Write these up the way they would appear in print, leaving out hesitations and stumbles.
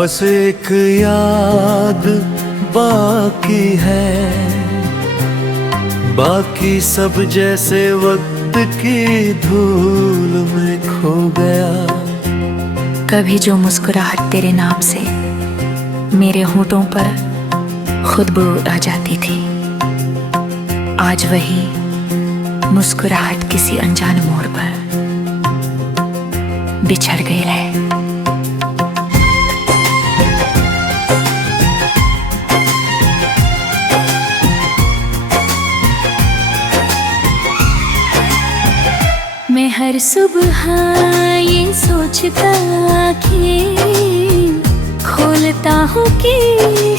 बस एक याद बाकी है, बाकी सब जैसे वक्त की धूल में खो गया। कभी जो मुस्कुराहट तेरे नाम से मेरे होठों पर खुशबू आ जाती थी, आज वही मुस्कुराहट किसी अनजान मोड़ पर बिछड़ गई है। मैं हर सुबह ये सोचता कि खोलता हूँ कि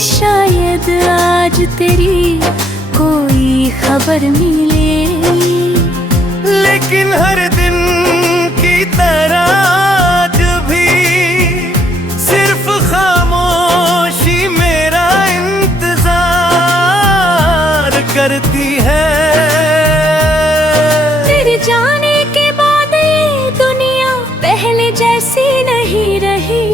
शायद आज तेरी कोई खबर मिले, लेकिन हर दिन की तरह आज भी सिर्फ खामोशी मेरा इंतजार करती है। तेरे जाने के बाद ये दुनिया पहले जैसी नहीं रही।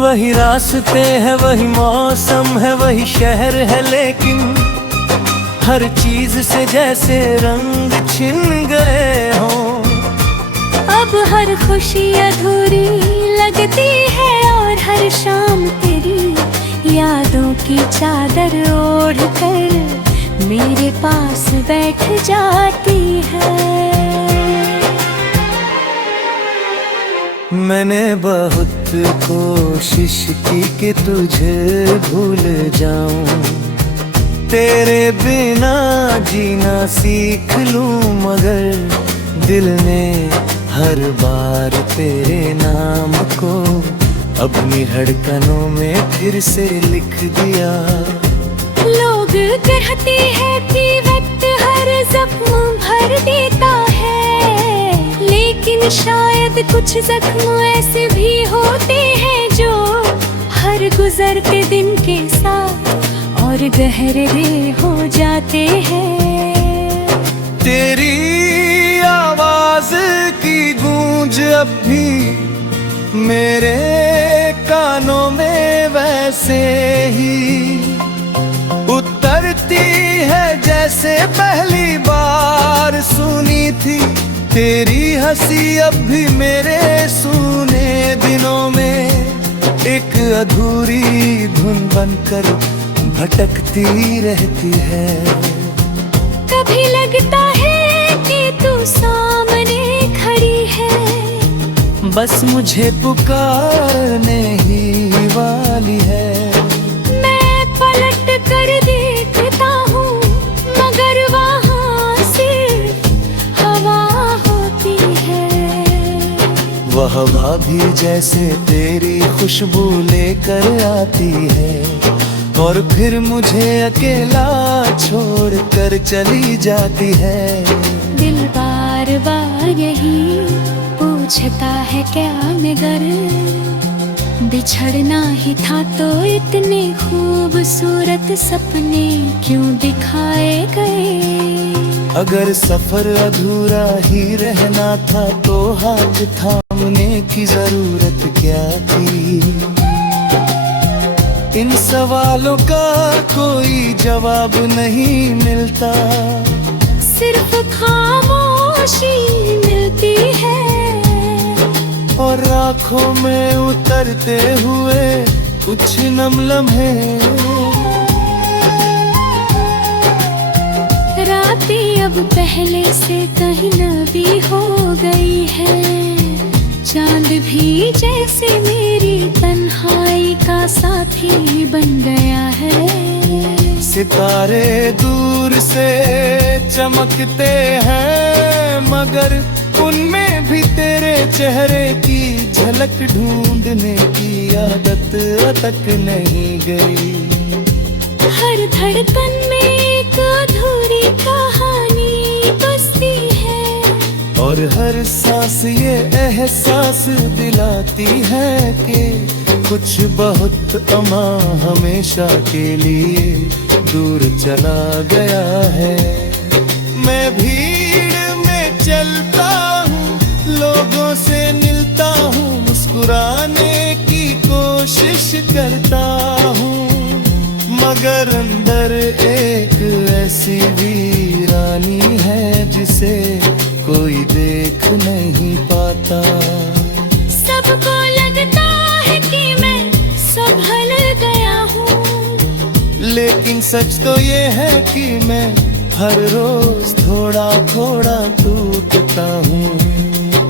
वही रास्ते हैं, वही मौसम है, वही शहर है, लेकिन हर चीज से जैसे रंग छिन गए हों। अब हर खुशी अधूरी लगती है और हर शाम तेरी यादों की चादर ओढ़ कर मेरे पास बैठ जाती है। मैंने बहुत कोशिश की कि तुझे भूल जाऊं, तेरे बिना जीना सीख लूं, मगर दिल ने हर बार तेरे नाम को अपनी धड़कनों में फिर से लिख दिया। लोग कहते हैं कि वक्त हर जख्म भर देता है, लेकिन शायद कुछ जख्म ऐसे भी होते हैं जो हर गुजरते दिन के साथ और गहरे हो जाते हैं। तेरी आवाज की गूंज अब भी मेरे कानों में वैसे ही उतरती है जैसे पहली बार सुनी थी। तेरी हंसी अब भी मेरे सूने दिनों में एक अधूरी धुन बनकर भटकती रहती है। कभी लगता है कि तू सामने खड़ी है, बस मुझे पुकारने ही वाली है। मैं पलट कर देखता हूँ मगर वहाँ सिर्फ हवा होती है। वह हवा भी जैसे तेरी खुशबू लेकर आती है और फिर मुझे अकेला छोड़कर चली जाती है। दिल बार बार यही पूछता है क्या मगर बिछड़ना ही था तो इतने खूबसूरत सपने क्यों दिखाए गए। अगर सफर अधूरा ही रहना था तो हाथ थामने की जरूरत क्या थी। इन सवालों का कोई जवाब नहीं मिलता, सिर्फ खामोशी मिलती है और आँखों में उतरते हुए कुछ नम लम्हे। रातें अब पहले से कहीं नबी हो गई है, चांद भी जैसे मेरी तन्हाई का साथी बन गया है। सितारे दूर से चमकते हैं मगर उनमें भी तेरे चेहरे की झलक ढूंढने की आदत तक नहीं गई। हर धड़कन में एक अधूरी कहानी बसती है और हर सांस ये एहसास दिलाती है कि कुछ बहुत अमा हमेशा के लिए दूर चला गया है। मैं भीड़ में चलता हूँ, लोगों से मिलता हूँ, मुस्कुराता मुस्कुराने की कोशिश करता हूँ, मगर अंदर एक ऐसी वीरानी है जिसे कोई देख नहीं पाता। सबको लगता है कि मैं संभल गया हूँ, लेकिन सच तो ये है कि मैं हर रोज थोड़ा थोड़ा टूटता हूँ।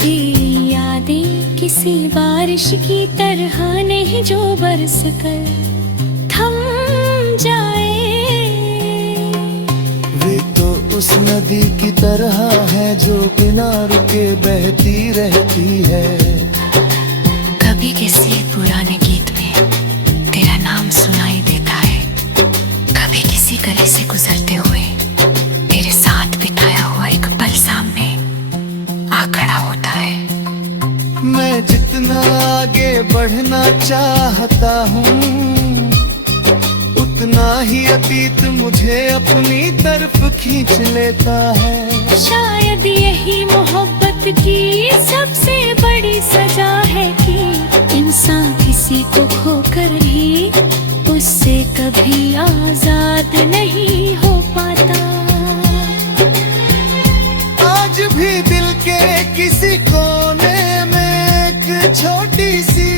ये यादें किसी बारिश की तरह नहीं जो बरस कर थम जाए। वे तो उस नदी की तरह है जो बिना रुके बहती रहती है। कभी किसी पुराने गीत में तेरा नाम सुनाई देता है, कभी किसी गली से गुजरते हुए तेरे साथ बिताया हुआ एक पल सामने आ खड़ा होता है। मैं जितना आगे बढ़ना चाहता हूँ, उतना ही अतीत मुझे अपनी तरफ खींच लेता है। शायद यही मोहब्बत की सबसे बड़ी सजा है कि इंसान किसी को खोकर भी उससे कभी आजाद नहीं हो पाता। आज भी दिल के किसी कोने में एक छोटी सी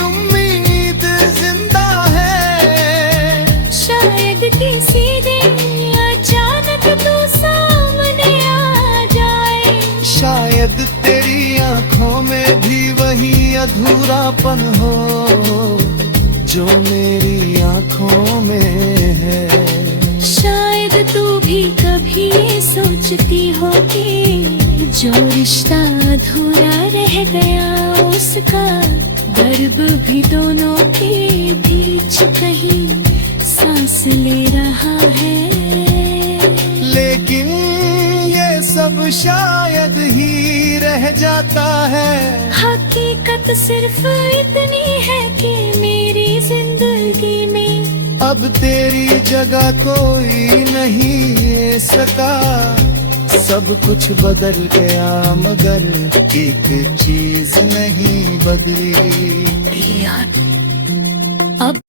उम्मीद जिंदा है। शायद किसी दिन अचानक तू सामने आ जाए। शायद तेरी आंखों में भी वही अधूरापन हो जो मेरी आंखों में है। शायद तू भी कभी सोचती होगी जो रिश्ता अधूरा रह गया उसका दर्द भी दोनों के बीच कहीं सांस ले रहा है। लेकिन ये सब शायद ही रह जाता है। हकीकत सिर्फ इतनी है कि मेरी जिंदगी में अब तेरी जगह कोई नहीं ले सका। सब कुछ बदल गया मगर एक चीज नहीं बदली। अब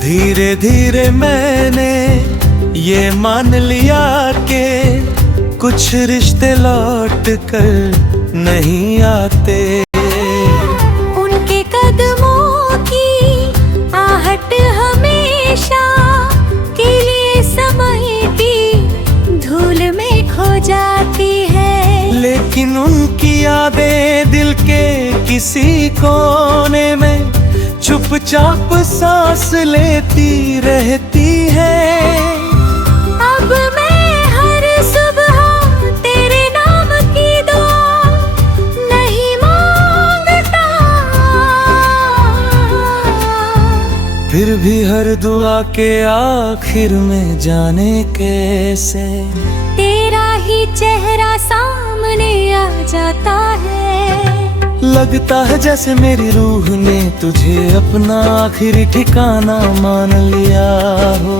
धीरे धीरे मैंने ये मान लिया कि कुछ रिश्ते लौट कर नहीं आते। उनके कदमों की आहट हमेशा के लिए समयती धूल में खो जाती है। लेकिन उनकी यादें दिल के किसी कोने में चुपचाप सांस लेती रहती है। अब मैं हर सुबह तेरे नाम की दुआ नहीं मांगता, फिर भी हर दुआ के आखिर में जाने कैसे तेरा ही चेहरा सामने आ जाता है। लगता है जैसे मेरी रूह ने तुझे अपना आखिरी ठिकाना मान लिया हो।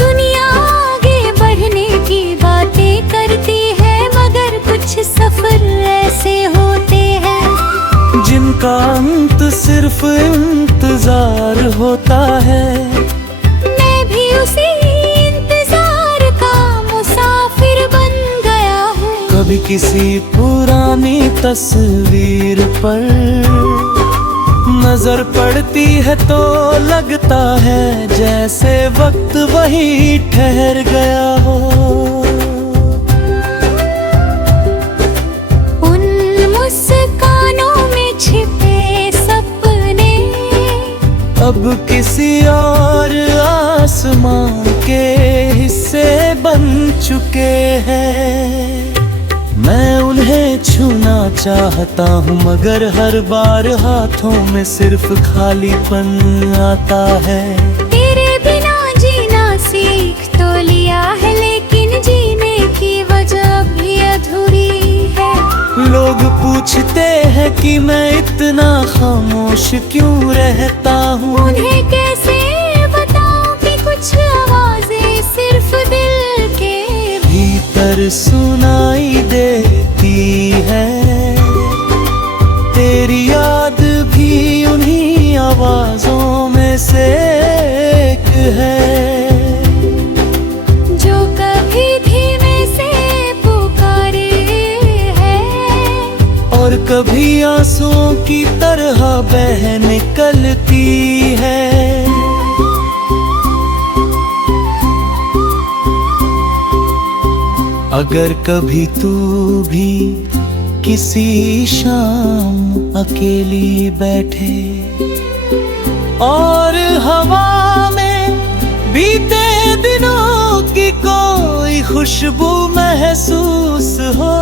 दुनिया आगे बढ़ने की बातें करती है मगर कुछ सफर ऐसे होते हैं जिनका अंत सिर्फ इंतजार होता है। मैं भी उसी इंतजार का मुसाफिर बन गया हूँ। कभी किसी पुरानी तस्वीर पर नजर पड़ती है तो लगता है जैसे वक्त वही ठहर गया हो। उन मुस्कानों में छिपे सपने अब किसी और आसमान के हिस्से बन चुके हैं। मैं उन्हें छूना चाहता हूँ मगर हर बार हाथों में सिर्फ खालीपन आता है। तेरे बिना जीना सीख तो लिया है लेकिन जीने की वजह भी अधूरी है। लोग पूछते हैं कि मैं इतना खामोश क्यों रहता हूँ। उन्हें कैसे बताऊं कि कुछ आवाजें सिर्फ दिल के भीतर सुनाई देती है। तेरी याद भी उन्हीं आवाजों में से एक है, जो कभी धीमे से पुकारे है और कभी आंसुओं की तरह बह निकलती है। अगर कभी तू भी किसी शाम अकेली बैठे और हवा में बीते दिनों की कोई खुशबू महसूस हो,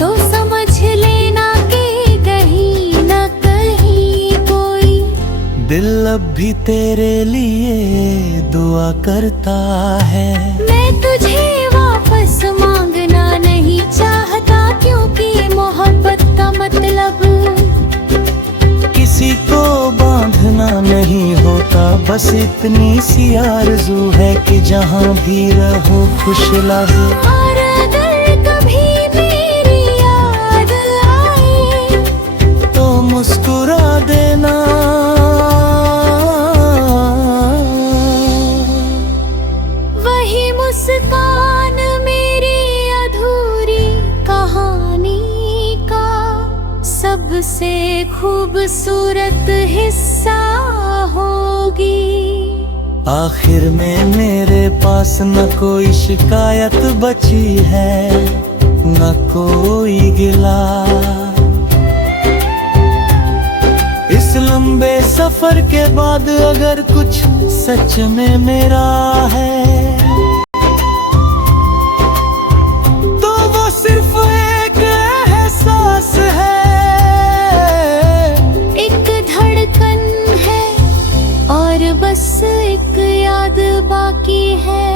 तो समझ लेना कि कहीं न कहीं कोई दिल अब भी तेरे लिए दुआ करता है। मैं तुझे वापस मांगना नहीं चाहता, क्योंकि मोहब्बत का मतलब किसी को बांधना नहीं होता, बस इतनी सी आरज़ू है कि जहाँ भी रहो खुश रहो। और अगर कभी मेरी याद आए तो मुस्कुरा देना, वही मुस्कान मेरी अधूरी कहानी का सबसे खूबसूरत हिस्सा होगी। आखिर में मेरे पास न कोई शिकायत बची है, न कोई गिला। इस लंबे सफर के बाद अगर कुछ सच में मेरा है, तो वो सिर्फ एक एहसास है, एक धड़कन है और बस एक याद बाकी है।